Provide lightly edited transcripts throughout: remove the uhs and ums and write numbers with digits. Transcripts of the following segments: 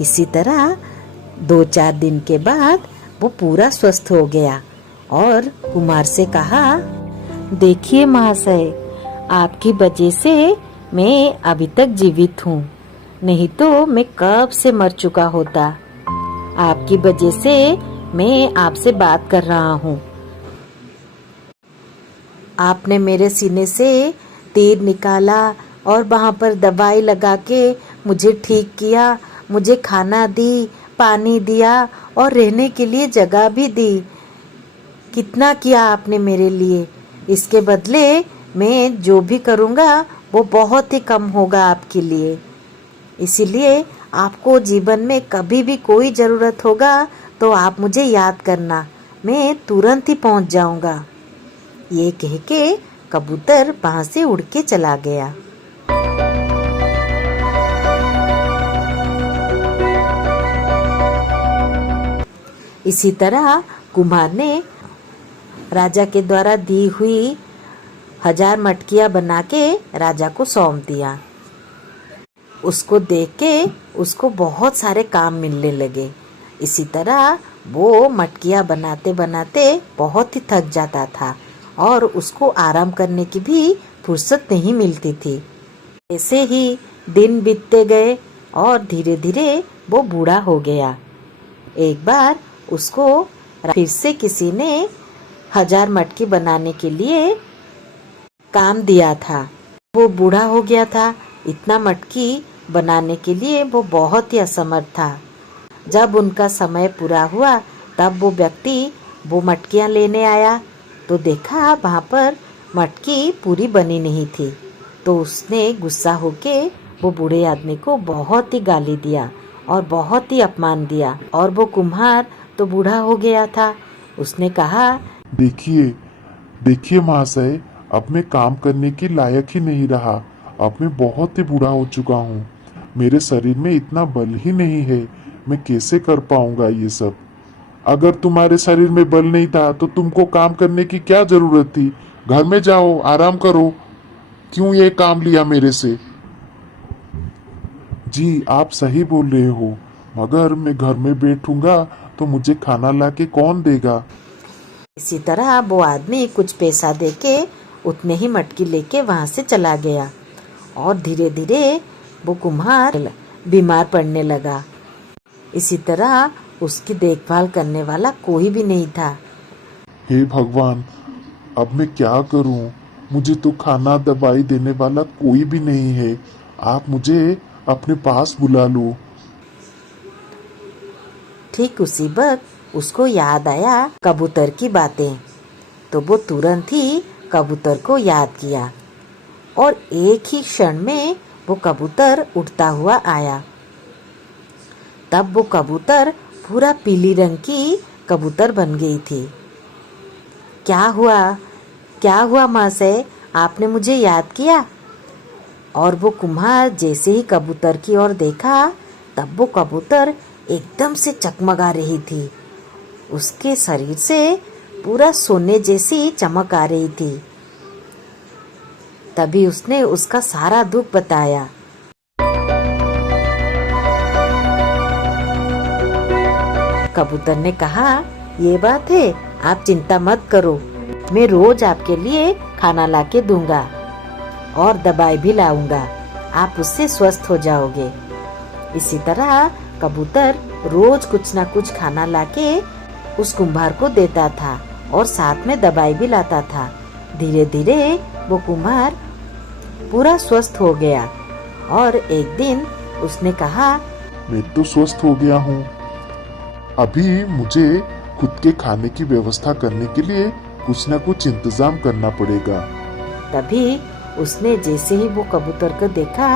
इसी तरह 2-4 दिन के बाद वो पूरा स्वस्थ हो गया और कुमार से कहा, देखिए महाशय, आपकी वजह से मैं अभी तक जीवित हूँ, नहीं तो मैं कब से मर चुका होता। आपकी वजह से मैं आपसे बात कर रहा हूँ। आपने मेरे सीने से तीर निकाला और वहाँ पर दवाई लगा के मुझे ठीक किया, मुझे खाना दी, पानी दिया और रहने के लिए जगह भी दी। कितना किया आपने मेरे लिए। इसके बदले मैं जो भी करूँगा वो बहुत ही कम होगा आपके लिए। इसीलिए आपको जीवन में कभी भी कोई ज़रूरत होगा तो आप मुझे याद करना, मैं तुरंत ही पहुँच जाऊँगा। ये कह के कबूतर वहाँ से उड़ के चला गया। इसी तरह कुम्हार ने राजा के द्वारा दी हुई 1000 मटकियाँ बना के राजा को सौंप दिया। उसको देख के उसको बहुत सारे काम मिलने लगे। इसी तरह वो मटकियाँ बनाते बनाते बहुत ही थक जाता था और उसको आराम करने की भी फुर्सत नहीं मिलती थी। ऐसे ही दिन बीतते गए और धीरे धीरे वो बूढ़ा हो गया। एक बार उसको फिर से किसी ने 1000 मटकी बनाने के लिए काम दिया था। वो बूढ़ा हो गया था, इतना मटकी बनाने के लिए वो बहुत ही असमर्थ था। जब उनका समय पूरा हुआ तब वो व्यक्ति वो मटकियाँ लेने आया तो देखा वहाँ पर मटकी पूरी बनी नहीं थी। तो उसने गुस्सा होके वो बूढ़े आदमी को बहुत ही गाली दिया और बहुत ही अपमान दिया। और वो कुम्हार तो बूढ़ा हो गया था। उसने कहा, देखिए महाशय, अब मैं काम करने के लायक ही नहीं रहा। अब मैं बहुत ही बूढ़ा हो चुका हूँ। मेरे शरीर में इतना बल ही नहीं है, मैं कैसे कर पाऊंगा ये सब। अगर तुम्हारे शरीर में बल नहीं था तो तुमको काम करने की क्या जरूरत थी। घर में जाओ, आराम करो। क्यों ये काम लिया मेरे से। जी आप सही बोल रहे हो, मगर मैं घर में बैठूंगा तो मुझे खाना लाके कौन देगा। इसी तरह वो आदमी कुछ पैसा देके उतने ही मटकी लेके वहां से चला गया और धीरे धीरे वो कुम्हार बीमार पड़ने लगा। इसी तरह उसकी देखभाल करने वाला कोई भी नहीं था। हे भगवान, अब मैं क्या करूं। मुझे तो खाना दवाई देने वाला कोई भी नहीं है। आप मुझे अपने पास बुला लो। ठीक उसी वक्त उसको याद आया कबूतर की बातें। तो वो तुरंत ही कबूतर को याद किया और एक ही क्षण में वो कबूतर उड़ता हुआ आया। तब वो कबूतर पूरा पीली रंग की कबूतर बन गई थी। क्या हुआ महाशय, आपने मुझे याद किया। और वो कुम्हार जैसे ही कबूतर की ओर देखा तब वो कबूतर एकदम से चकमगा रही थी। उसके शरीर से पूरा सोने जैसी चमक आ रही थी। तभी उसने उसका सारा दुख बताया। कबूतर ने कहा, ये बात है, आप चिंता मत करो, मैं रोज आपके लिए खाना लाके दूंगा और दवाई भी लाऊंगा, आप उससे स्वस्थ हो जाओगे। इसी तरह कबूतर रोज कुछ ना कुछ खाना लाके उस कुम्हार को देता था और साथ में दवाई भी लाता था। धीरे धीरे वो कुम्हार पूरा स्वस्थ हो गया और एक दिन उसने कहा, मैं तो स्वस्थ हो गया हूँ। अभी मुझे खुद के खाने की व्यवस्था करने के लिए कुछ ना कुछ इंतजाम करना पड़ेगा। तभी उसने जैसे ही वो कबूतर को देखा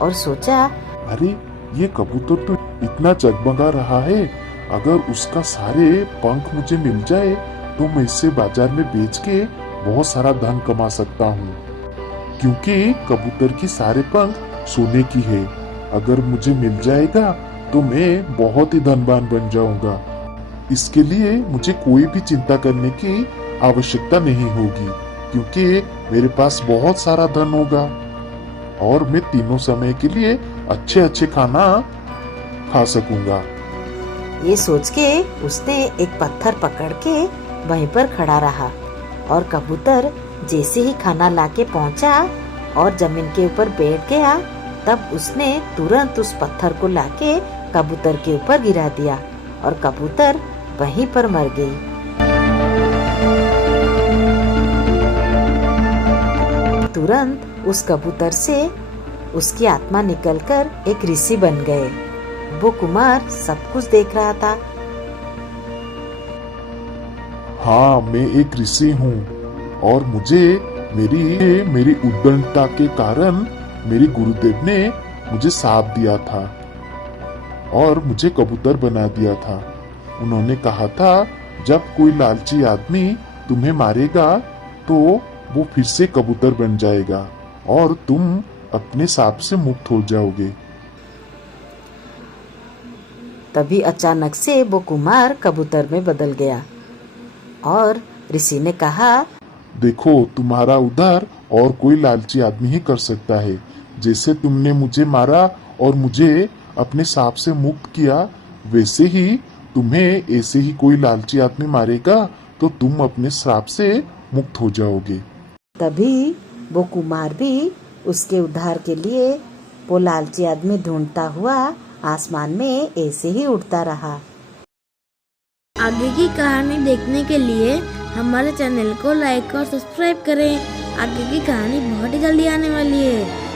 और सोचा, अरे ये कबूतर तो इतना जगमगा रहा है, अगर उसका सारे पंख मुझे मिल जाए तो मैं इसे बाजार में बेच के बहुत सारा धन कमा सकता हूँ, क्योंकि कबूतर की सारे पंख सोने की है। अगर मुझे मिल जाएगा तो मैं बहुत ही धनवान बन जाऊंगा। इसके लिए मुझे कोई भी चिंता करने की आवश्यकता नहीं होगी, क्योंकि मेरे पास बहुत सारा धन होगा और मैं तीनों समय के लिए अच्छे अच्छे खाना खा सकूंगा। ये सोच के उसने एक पत्थर पकड़ के वहीं पर खड़ा रहा और कबूतर जैसे ही खाना लाके पहुंचा और जमीन के ऊपर बैठ गया, तब उसने तुरंत उस पत्थर को लाके कबूतर के ऊपर गिरा दिया और कबूतर वहीं पर मर गई। तुरंत उस कबूतर से उसकी आत्मा निकलकर एक ऋषि बन गए। वो कुमार सब कुछ देख रहा था। हाँ, मैं एक ऋषि हूँ और मुझे मेरी उद्दंडता के कारण मेरे गुरुदेव ने मुझे शाप दिया था और मुझे कबूतर बना दिया था। उन्होंने कहा था, जब कोई लालची आदमी तुम्हें मारेगा तो वो फिर से कबूतर बन जाएगा और तुम अपने शाप से मुक्त हो जाओगे। तभी अचानक से वो कुमार कबूतर में बदल गया और ऋषि ने कहा, देखो, तुम्हारा उद्धार और कोई लालची आदमी ही कर सकता है। जैसे तुमने मुझे मारा और मुझे अपने शाप से मुक्त किया, वैसे ही तुम्हें ऐसे ही कोई लालची आदमी मारेगा तो तुम अपने श्राप से मुक्त हो जाओगे। तभी वो कुमार भी उसके उद्धार के लिए वो लालची आदमी ढूंढता हुआ आसमान में ऐसे ही उड़ता रहा। आगे की कहानी देखने के लिए हमारे चैनल को लाइक और सब्सक्राइब करें। आगे की कहानी बहुत ही जल्दी आने वाली है।